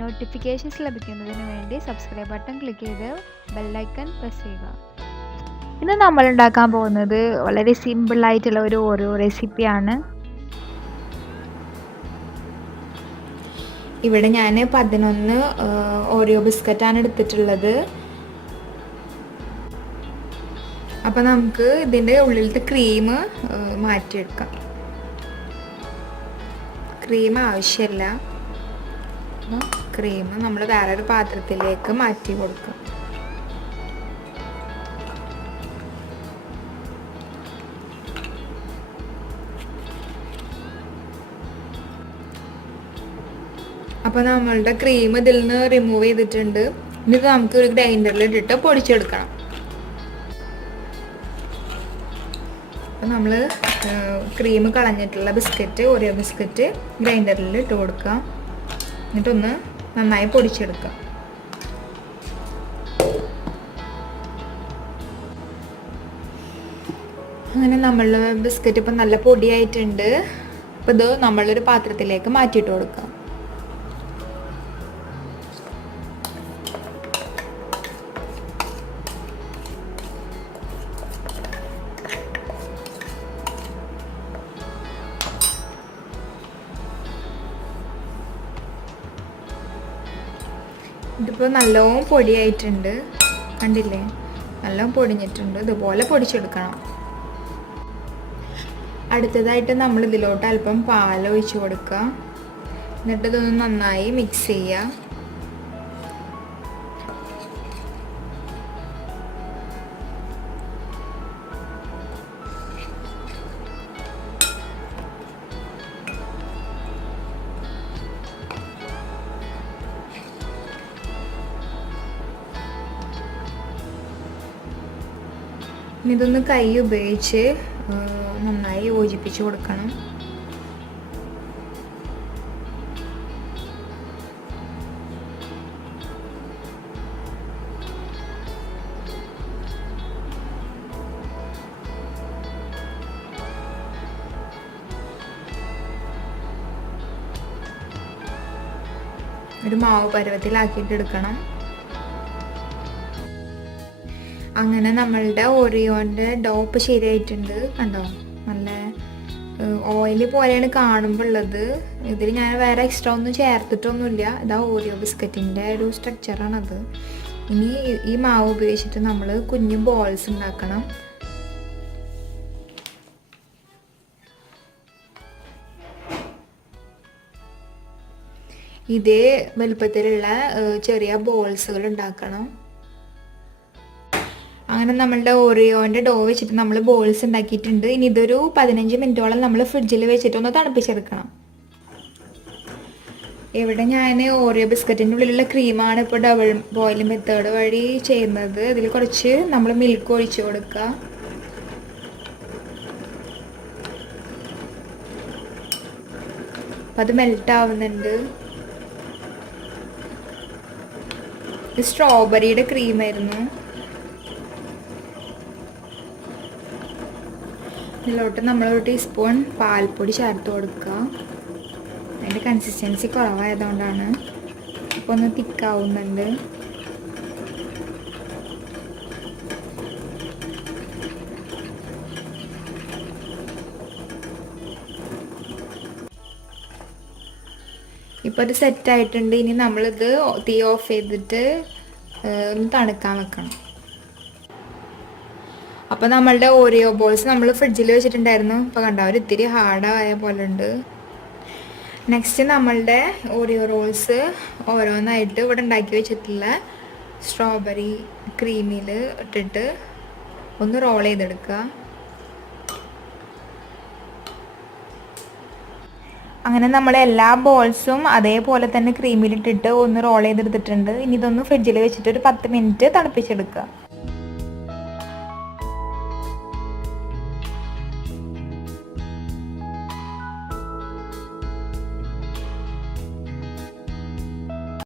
Notifications ലഭിക്കുന്നതിന് വേണ്ടി subscribe button click ചെയ്ത് ബെൽ ഐക്കൺ പ്രസ് ചെയ്യുക. ഇന്ന് നമ്മൾ ഉണ്ടാക്കാൻ പോകുന്നത് വളരെ സിമ്പിളായിട്ടുള്ള ഒരു ഓരോ റെസിപ്പിയാണ്. ഇവിടെ ഞാൻ 11 ഓറിയോ ബിസ്ക്കറ്റാണ് എടുത്തിട്ടുള്ളത്. അപ്പോൾ നമുക്ക് ഇതിൻ്റെ ഉള്ളിലത്തെ ക്രീം മാറ്റിയെടുക്കാം. ക്രീം ആവശ്യമില്ല. അപ്പോൾ ക്രീം നമ്മൾ വേറൊരു പാത്രത്തിലേക്ക് മാറ്റി കൊടുക്കും. അപ്പോൾ നമ്മളുടെ ക്രീം ഇതിൽ നിന്ന് റിമൂവ് ചെയ്തിട്ടുണ്ട്. ഇനി നമുക്ക് ഒരു ഗ്രൈൻഡറിൽ ഇട്ടിട്ട് പൊടിച്ചെടുക്കണം. അപ്പോൾ നമ്മൾ ക്രീം കളഞ്ഞിട്ടുള്ള ബിസ്ക്കറ്റ്, ഓറിയോ ബിസ്ക്കറ്റ് ഗ്രൈൻഡറിൽ ഇട്ട് കൊടുക്കുക. എന്നിട്ടൊന്ന് നന്നായി പൊടിച്ചെടുക്കുക. അങ്ങനെ നമ്മളുടെ ബിസ്ക്കറ്റ് ഇപ്പം നല്ല പൊടിയായിട്ടുണ്ട്. അപ്പോൾ ഇത് നമ്മളൊരു പാത്രത്തിലേക്ക് മാറ്റിയിട്ട് കൊടുക്കുക. ഇതിപ്പോൾ നല്ലോണം പൊടിയായിട്ടുണ്ട്, കണ്ടില്ലേ? നല്ലോണം പൊടിഞ്ഞിട്ടുണ്ട്. ഇതുപോലെ പൊടിച്ചെടുക്കണം. അടുത്തതായിട്ട് നമ്മൾ ഇതിലോട്ട് അല്പം പാൽ ഒഴിച്ച് കൊടുക്കുക. എന്നിട്ട് ഇതൊന്ന് നന്നായി മിക്സ് ചെയ്യുക. ഇതൊന്ന് കൈ ഉപയോഗിച്ച് നന്നായി യോജിപ്പിച്ച് കൊടുക്കണം. ഒരു മാവ് പരുവത്തിലാക്കിയിട്ട് എടുക്കണം. അങ്ങനെ നമ്മളുടെ ഓറിയോൻ്റെ ഡോപ്പ് ശരിയായിട്ടുണ്ട്. കണ്ടോ? നല്ല ഓയില് പോലെയാണ് കാണുമ്പോൾ ഉള്ളത്. ഇതിൽ ഞാൻ വേറെ എക്സ്ട്രാ ഒന്നും ചേർത്തിട്ടൊന്നുമില്ല. ഇതാ ഓറിയോ ബിസ്ക്കറ്റിൻ്റെ ഒരു സ്ട്രക്ചറാണത്. ഇനി ഈ മാവ് ഉപയോഗിച്ചിട്ട് നമ്മൾ കുഞ്ഞു ബോൾസ് ഉണ്ടാക്കണം. ഇതേ വലുപ്പത്തിലുള്ള ചെറിയ ബോൾസുകൾ ഉണ്ടാക്കണം. അങ്ങനെ നമ്മളുടെ ഓറിയോൻ്റെ ഡോ വെച്ചിട്ട് നമ്മൾ ബോൾസ് ഉണ്ടാക്കിയിട്ടുണ്ട്. ഇനി ഇതൊരു 15 മിനിറ്റോളം നമ്മൾ ഫ്രിഡ്ജിൽ വെച്ചിട്ട് ഒന്ന് തണുപ്പിച്ചെടുക്കണം. ഇവിടെ ഞാൻ ഓറിയോ ബിസ്ക്കറ്റിൻ്റെ ഉള്ളിലുള്ള ക്രീമാണ് ഇപ്പോൾ ഡബിൾ ബോയിൽ മെത്തേഡ് വഴി ചെയ്യുന്നത്. ഇതിൽ കുറച്ച് നമ്മൾ മിൽക്ക് ഒഴിച്ച് കൊടുക്കുക. അപ്പം അത് മെൽറ്റ് ആവുന്നുണ്ട്. ഇത് സ്ട്രോബെറിയുടെ ക്രീമായിരുന്നു. ഇതിലോട്ട് നമ്മളൊരു ടീസ്പൂൺ പാൽപ്പൊടി ചേർത്ത് കൊടുക്കുക. അതിൻ്റെ കൺസിസ്റ്റൻസി കുറവായതുകൊണ്ടാണ്. ഇപ്പോൾ ഒന്ന് തിക്കാവുന്നുണ്ട്. ഇപ്പോൾ ഇത് സെറ്റായിട്ടുണ്ട്. ഇനി നമ്മളിത് തീ ഓഫ് ചെയ്തിട്ട് ഒന്ന് തണുക്കാൻ വെക്കണം. അപ്പോൾ നമ്മളുടെ ഓറിയോ ബോൾസ് നമ്മൾ ഫ്രിഡ്ജിൽ വെച്ചിട്ടുണ്ടായിരുന്നു. ഇപ്പോൾ കണ്ടോ, ഒരു ഇത്തിരി ഹാർഡായ പോലെ ഉണ്ട്. നെക്സ്റ്റ് നമ്മളുടെ ഓറിയോ റോൾസ് ഓരോന്നായിട്ട് ഇവിടെ ഉണ്ടാക്കി വെച്ചിട്ടുള്ള സ്ട്രോബെറി ക്രീമിൽ ഇട്ടിട്ട് ഒന്ന് റോൾ ചെയ്തെടുക്കുക. അങ്ങനെ നമ്മൾ എല്ലാ ബോൾസും അതേപോലെ തന്നെ ക്രീമിലിട്ടിട്ട് ഒന്ന് റോൾ ചെയ്തെടുത്തിട്ടുണ്ട്. ഇനി ഇതൊന്ന് ഫ്രിഡ്ജിൽ വെച്ചിട്ട് ഒരു 10 മിനിറ്റ് തണുപ്പിച്ചെടുക്കുക.